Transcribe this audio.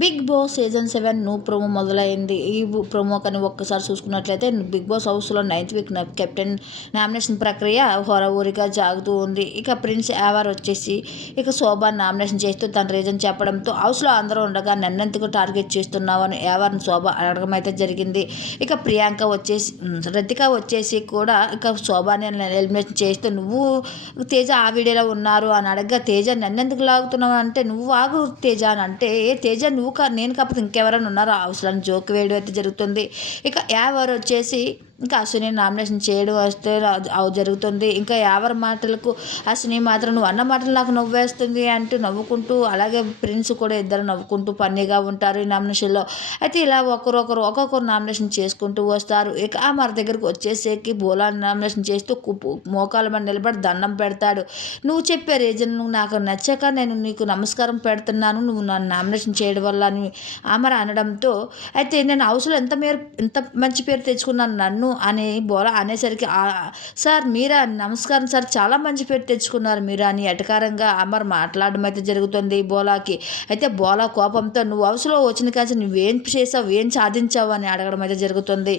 Big boss season 7 promo మొదలైంది. ఈ promo కానీ ఒక్కసారి చూసుకున్నట్లయితే బిగ్ బాస్ హౌస్లో 9th వీక్ కెప్టెన్ నామినేషన్ ప్రక్రియ హోరాహోరీగా సాగుతూ ఉంది. ఇక ప్రిన్స్ యావర్ వచ్చేసి ఇక శోభాని నామినేషన్ చేస్తూ తన రీజన్ చెప్పడంతో హౌస్లో అందరూ ఉండగా నన్నెందుకు టార్గెట్ చేస్తున్నావు అని యావర్ని శోభ అడగడం అయితే జరిగింది. ఇక ప్రియాంక వచ్చేసి రతిక వచ్చేసి కూడా ఇక శోభాని ఎలిమినేషన్ చేస్తూ నువ్వు తేజ ఆ వీడియోలో ఉన్నారు అని అడగగా తేజ నన్నెందుకు లాగుతున్నావు అంటే నువ్వు ఆగు తేజ అని అంటే ఏ తేజ నువ్వు నేను కాకపోతే ఇంకెవరైనా ఉన్నారో అవసరం జోక్ వేయడం అయితే జరుగుతుంది. ఇక యావర్ వచ్చేసి ఇంకా అశ్విని నామినేషన్ చేయడం వస్తే జరుగుతుంది. ఇంకా యావర్ మాటలకు అశ్విని మాత్రం నువ్వు అన్న మాటలు నాకు నవ్వేస్తుంది అంటూ నవ్వుకుంటూ అలాగే ప్రిన్స్ కూడా ఇద్దరు నవ్వుకుంటూ ఫన్నీగా ఉంటారు ఈ నామినేషన్లో. అయితే ఇలా ఒక్కొక్కరు నామినేషన్ చేసుకుంటూ వస్తారు. ఇక ఆ మన దగ్గరకు వచ్చేసేకి బోలా నామినేషన్ చేస్తూ మోకాల మీద నిలబడి దండం పెడతాడు. నువ్వు చెప్పే రీజన్ నాకు నచ్చక నేను నీకు నమస్కారం పెడుతున్నాను నువ్వు నన్ను నామినేషన్ చేయడం వల్ల అని అమర అనడంతో అయితే నేను హౌస్లో ఎంత మంచి పేరు తెచ్చుకున్నాను నన్ను అని బోలా అనేసరికి సార్ మీరా నమస్కారం సార్ చాలా మంచి పేరు తెచ్చుకున్నారు మీరా అని ఎటకారంగా అమర్ మాట్లాడడం అయితే జరుగుతుంది బోలాకి. అయితే బోలా కోపంతో నువ్వు హౌస్లో వచ్చిన కాసి నువ్వేం చేసావు ఏం సాధించావు అని అడగడం అయితే జరుగుతుంది.